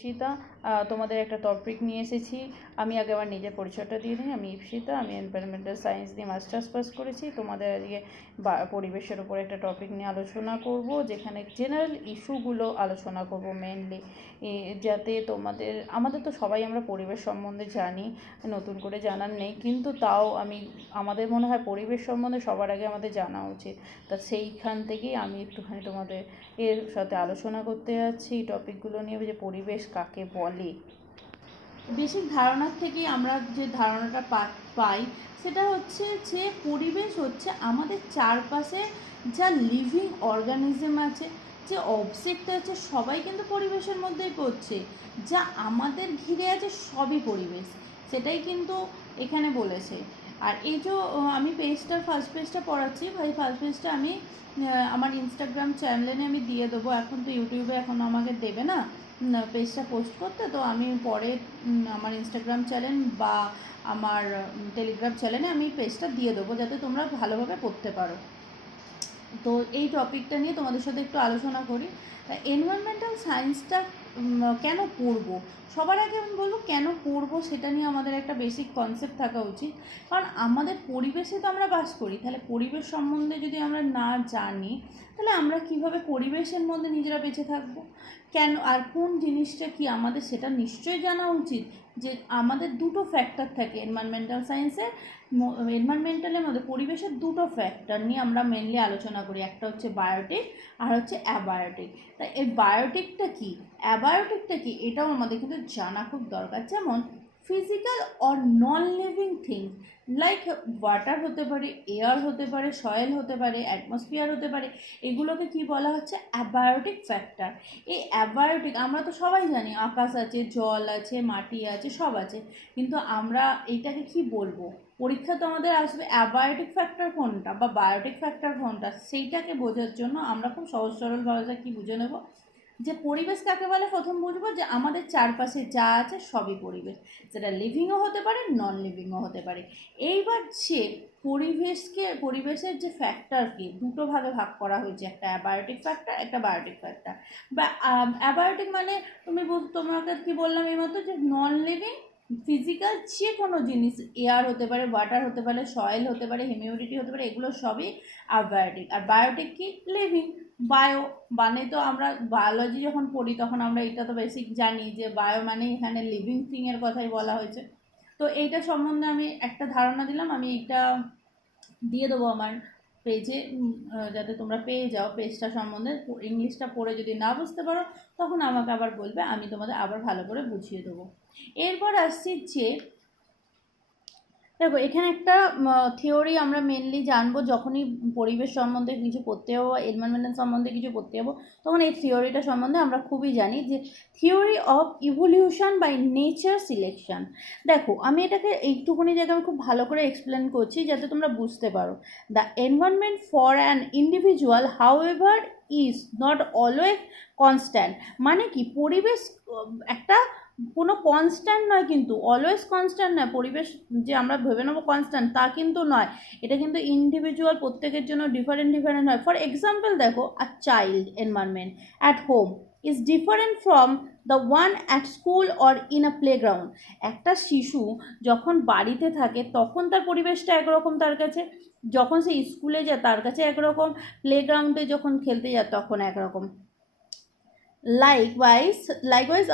ইপসিতা। তোমাদের একটা টপিক নিয়ে এসেছি। আমি আগে আমার নিজের পরিচয়টা দিয়ে দিই। আমি ইপসিতা, আমি এনভায়রনমেন্টাল সায়েন্স দিয়ে মাস্টার্স পাস করেছি। তোমাদের আজকে পরিবেশের উপর একটা টপিক নিয়ে আলোচনা করব, যেখানে জেনারেল ইস্যুগুলো আলোচনা করব মেনলি, যাতে আমাদের তো সবাই আমরা পরিবেশ সম্বন্ধে জানি, নতুন করে জানার নেই, কিন্তু তাও আমাদের মনে হয় পরিবেশ সম্বন্ধে সবার আগে আমাদের জানা উচিত। তা সেইখান থেকেই আমি একটুখানি তোমাদের এর সাথে আলোচনা করতে যাচ্ছি এই টপিকগুলো নিয়ে, যে পরিবেশ কাকে বলে। বেসিক ধারণার থেকেই আমরা যে ধারণাটা পাই সেটা হচ্ছে যে পরিবেশ হচ্ছে আমাদের চারপাশে যা লিভিং অর্গানিজম আছে, যে অবজেক্ট আছে, সবাই কিন্তু পরিবেশের মধ্যেই পড়ছে। যা আমাদের ঘিরে আছে সবই পরিবেশ, সেটাই কিন্তু এখানে বলেছে। আর এই যে আমি ফার্স্ট পেজটা পড়াচ্ছি, ফার্স্ট পেজটা আমি আমার ইনস্টাগ্রাম চ্যানেলে আমি দিয়ে দেবো। এখন তো ইউটিউবে এখন আমাকে দেবে না পেজটা পোস্ট করতে, তো আমি পরে আমার ইনস্টাগ্রাম চ্যানেল বা আমার টেলিগ্রাম চ্যানেলে আমি পেজটা দিয়ে দেবো, যাতে তোমরা ভালোভাবে পড়তে পারো। তো এই টপিকটা নিয়ে তোমাদের সাথে একটু আলোচনা করি। এনভায়রনমেন্টাল সায়েন্সটা কেন পড়বো, সবার আগে আমি বলবো কেন পড়বো সেটা নিয়ে আমাদের একটা বেসিক কনসেপ্ট থাকা উচিত। কারণ আমাদের পরিবেশে তো আমরা বাস করি, তাহলে পরিবেশ সম্বন্ধে যদি আমরা না জানি, তাহলে আমরা কিভাবে পরিবেশের মধ্যে নিজেরা বেঁচে থাকবো, কেন আর কোন জিনিসটা কি আমাদের সেটা নিশ্চয়ই জানা উচিত। যে আমাদের দুটো ফ্যাক্টর থাকে এনভায়রনমেন্টাল সায়েন্সের, এনভায়রনমেন্টালের মধ্যে পরিবেশের দুটো ফ্যাক্টর নিয়ে আমরা মেনলি আলোচনা করি, একটা হচ্ছে বায়োটিক আর হচ্ছে অ্যাবায়োটিক। তা এই বায়োটিকটা কি, অ্যাবায়োটিকটা কি, এটাও আমাদের কিন্তু জানা খুব দরকার। যেমন physical or non living things like water হতে পারে, এয়ার হতে পারে, সয়েল হতে পারে, অ্যাটমসফিয়ার হতে পারে, এগুলোকে কি বলা হচ্ছে অ্যাবায়োটিক ফ্যাক্টর। এই অ্যাবায়োটিক আমরা তো সবাই জানি, আকাশ আছে, জল আছে, মাটি আছে, সব আছে, কিন্তু আমরা এইটাকে কি বলবো, পরীক্ষা তো আমাদের আসবে অ্যাবায়োটিক ফ্যাক্টর কোনটা বা বায়োটিক ফ্যাক্টর কোনটা, সেইটাকে বোঝার জন্য আমরা খুব সহজ সরল ভাষায় কী বুঝে নেব, যে পরিবেশ কাকে বলে প্রথম বুঝবো, যে আমাদের চারপাশে যা আছে সবই পরিবেশ, যেটা লিভিংও হতে পারে, নন লিভিংও হতে পারে। এইবার যে পরিবেশের যে ফ্যাক্টরকে দুটো ভাগে ভাগ করা হয়েছে, একটা অ্যাবায়োটিক ফ্যাক্টর, একটা বায়োটিক ফ্যাক্টর। বা অ্যাবায়োটিক মানে তোমাকে কি বললাম এই মতো, যে নন লিভিং ফিজিক্যাল যে কোনো জিনিস, এয়ার হতে পারে, ওয়াটার হতে পারে, সয়েল হতে পারে, হিউমিডিটি হতে পারে, এগুলো সবই অ্যাবায়োটিক। আর বায়োটিক কি, লিভিং। বায়ো মানে তো আমরা বায়োলজি যখন পড়ি তখন আমরা এটা তো বেসিক জানি, যে বায়ো মানে এখানে লিভিং থিংয়ের কথাই বলা হয়েছে। তো এইটা সম্বন্ধে আমি একটা ধারণা দিলাম, আমি এইটা দিয়ে দেবো আমার পেজে, যাতে তোমরা পেয়ে যাও পেজটা সম্বন্ধে। ইংলিশটা পড়ে যদি না বুঝতে পারো তখন আমাকে আবার বলবে, আমি তোমাদের আবার ভালো করে বুঝিয়ে দেবো। এরপর আসছি যে দেখো, এখানে একটা থিওরি আমরা মেনলি জানবো যখনই পরিবেশ সম্বন্ধে কিছু পড়তে যাবো, এনভায়রনমেন্টাল সম্বন্ধে কিছু পড়তে যাবো, তখন এই থিওরিটা সম্বন্ধে আমরা খুবই জানি, যে theory of evolution by nature selection. দেখো, আমি এটাকে এইটুকুনি জায়গায় আমি খুব ভালো করে এক্সপ্লেন করছি যাতে তোমরা বুঝতে পারো। The environment for an individual however is not always constant. মানে কি, পরিবেশ একটা কোনো কনস্ট্যান্ট নয়, কিন্তু অলওয়েজ কনস্ট্যান্ট নয়। পরিবেশ যে আমরা ভেবে নেবো কনস্ট্যান্ট, তা কিন্তু নয়। এটা কিন্তু ইন্ডিভিজুয়াল প্রত্যেকের জন্য ডিফারেন্ট হয়। ফর এক্সাম্পল দেখো, a child environment at home is different from the one at school or in a playground. একটা শিশু যখন বাড়িতে থাকে তখন তার পরিবেশটা একরকম তার কাছে, যখন সে স্কুলে যায় তার কাছে একরকম, প্লেগ্রাউন্ডে যখন খেলতে যায় তখন একরকম। likewise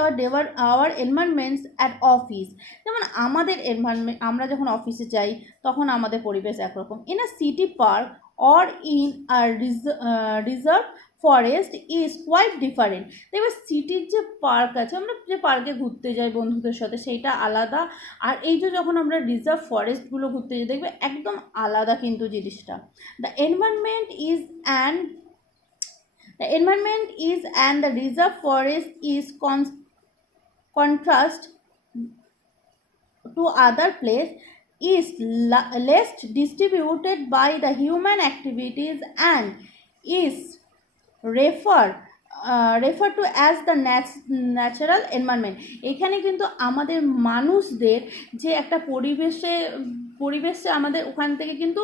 our environments at office, যেমন আমাদের এনভায়রনমেন্ট, আমরা যখন অফিসে যাই তখন আমাদের পরিবেশ একরকম। In a city park or in a reserve forest is quite different. এবার সিটির যে পার্ক আছে, আমরা যে পার্কে ঘুরতে যাই বন্ধুদের সাথে, সেইটা আলাদা। আর এই যে যখন আমরা রিজার্ভ ফরেস্টগুলো ঘুরতে যাই, দেখবে একদম আলাদা কিন্তু জিনিসটা। The environment is and The environment is and the reserve forest is contrast to other place is less distributed by the human activities and is refer to as the natural environment. এখানে কিন্তু আমাদের মানুষদের যে একটা পরিবেশে আমাদের ওখান থেকে কিন্তু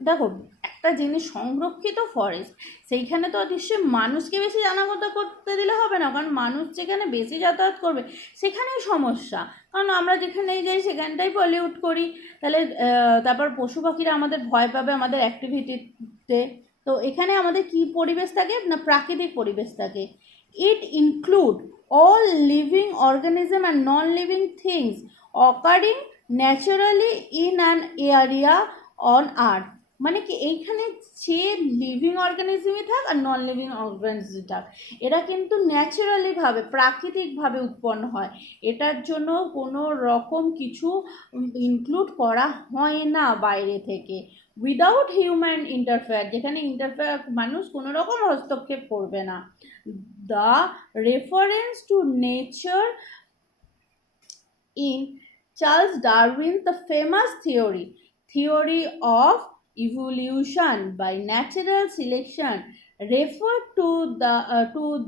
দেখো, একটা জিনিস সংরক্ষিত ফরেস্ট, সেইখানে তো নিশ্চয়ই মানুষকে বেশি জানাগোতা করতে দিলে হবে না, কারণ মানুষ যেখানে বেশি যাতায়াত করবে সেখানেই সমস্যা। কারণ আমরা যেখানেই যাই সেখানটাই পলিউট করি, তাহলে তারপর পশু পাখিরা আমাদের ভয় পাবে আমাদের অ্যাক্টিভিটিতে। তো এখানে আমাদের কি পরিবেশ থাকে না, প্রাকৃতিক পরিবেশ থাকে। It include all living organism and non living things occurring naturally in an area on earth. মানে কি, এইখানে সে লিভিং অর্গানিজমই থাক আর নন লিভিং অর্গানিজম থাক, এরা কিন্তু ন্যাচারালিভাবে প্রাকৃতিকভাবে উৎপন্ন হয়। এটার জন্য কোনো রকম কিছু ইনক্লুড করা হয় না বাইরে থেকে, উইদাউট হিউম্যান ইন্টারফেয়ার, যেখানে ইন্টারফেয়ার মানুষ কোনো রকম হস্তক্ষেপ করবে না। The reference to nature in Charles Darwin's the famous theory of evolution by natural selection refer to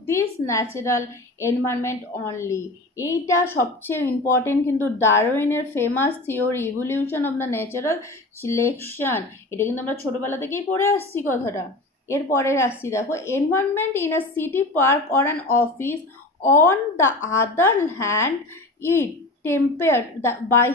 this natural environment only. এইটা সবচেয়ে ইম্পর্টেন্ট, কিন্তু ডারউইনের famous theory evolution of the natural selection, এটা কিন্তু আমরা ছোটবেলা থেকেই পড়ে আসছি কথাটা। এরপরে আসছি, দেখো, environment in a city park or an office on the other hand it tempered by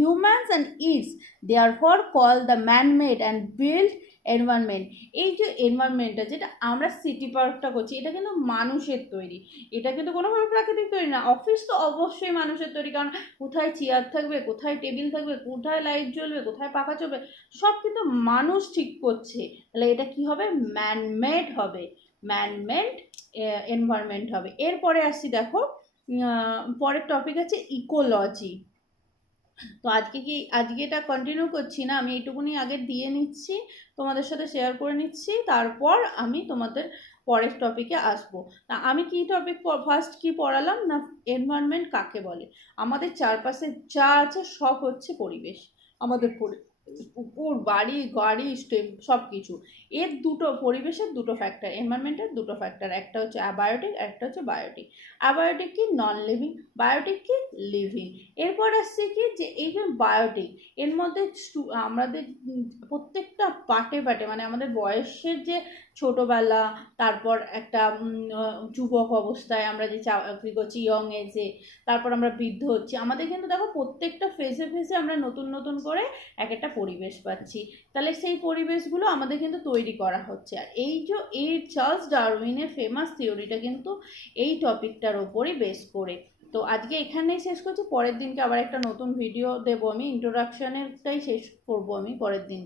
humans and is therefore called the man-made and built environment. এই যে এনভায়রনমেন্টটা যেটা আমরা সিটি পার্কটা করছি, এটা কিন্তু মানুষের তৈরি, এটা কিন্তু কোনোভাবে প্রাকৃতিক তৈরি না। অফিস তো অবশ্যই মানুষের তৈরি, কারণ কোথায় চেয়ার থাকবে, কোথায় টেবিল থাকবে, কোথায় লাইট জ্বলবে, কোথায় পাখা চলবে, সব কিন্তু মানুষ ঠিক করছে। তাহলে এটা কি হবে, ম্যানমেড হবে, ম্যানমেড এনভায়রনমেন্ট হবে। এরপরে আসছি, দেখো, পরের টপিক আছে ইকোলজি। তো আজকে এটা কন্টিনিউ করছি না, আমি এইটুকুনি আগে দিয়ে নিচ্ছি, তোমাদের সাথে শেয়ার করে নিচ্ছি, তারপর আমি তোমাদের পরের টপিকে আসবো। আমি কি টপিক ফার্স্ট কি পড়ালাম না, এনভায়রনমেন্ট কাকে বলে। আমাদের চারপাশে যা আছে সব হচ্ছে পরিবেশ, আমাদের পুকুর, বাড়ি, গাড়ি, সব কিছু, এর দুটো, পরিবেশের দুটো ফ্যাক্টর, এনভায়রনমেন্টের দুটো ফ্যাক্টর, একটা হচ্ছে অ্যাবায়োটিক, একটা হচ্ছে বায়োটিক। অ্যাবায়োটিক কি, নন লিভিং, বায়োটিক কি, লিভিং। এরপর আসছে কি, যে এই যে বায়োটিক, এর মধ্যে আমাদের প্রত্যেকটা পার্টে পার্টে, মানে আমাদের বয়সের যে ছোটোবেলা, তারপর একটা যুবক অবস্থায় আমরা যে চাকরি করছি ইয়ং এজে, তারপর আমরা বৃদ্ধ হচ্ছি, আমাদের কিন্তু দেখো প্রত্যেকটা ফেজে ফেজে আমরা নতুন নতুন করে এক একটা পরিবেশ পাচ্ছি। তাহলে সেই পরিবেশগুলো আমাদের কিন্তু তৈরি করা হচ্ছে। আর এই চার্লস ডারউইনের ফেমাস থিওরিটা কিন্তু এই টপিকটার ওপরই বেস করে। তো আজকে এখানেই শেষ করছি, পরের দিনকে আবার একটা নতুন ভিডিও দেবো আমি, ইন্ট্রোডাকশনেরটাই শেষ করবো আমি পরের দিন।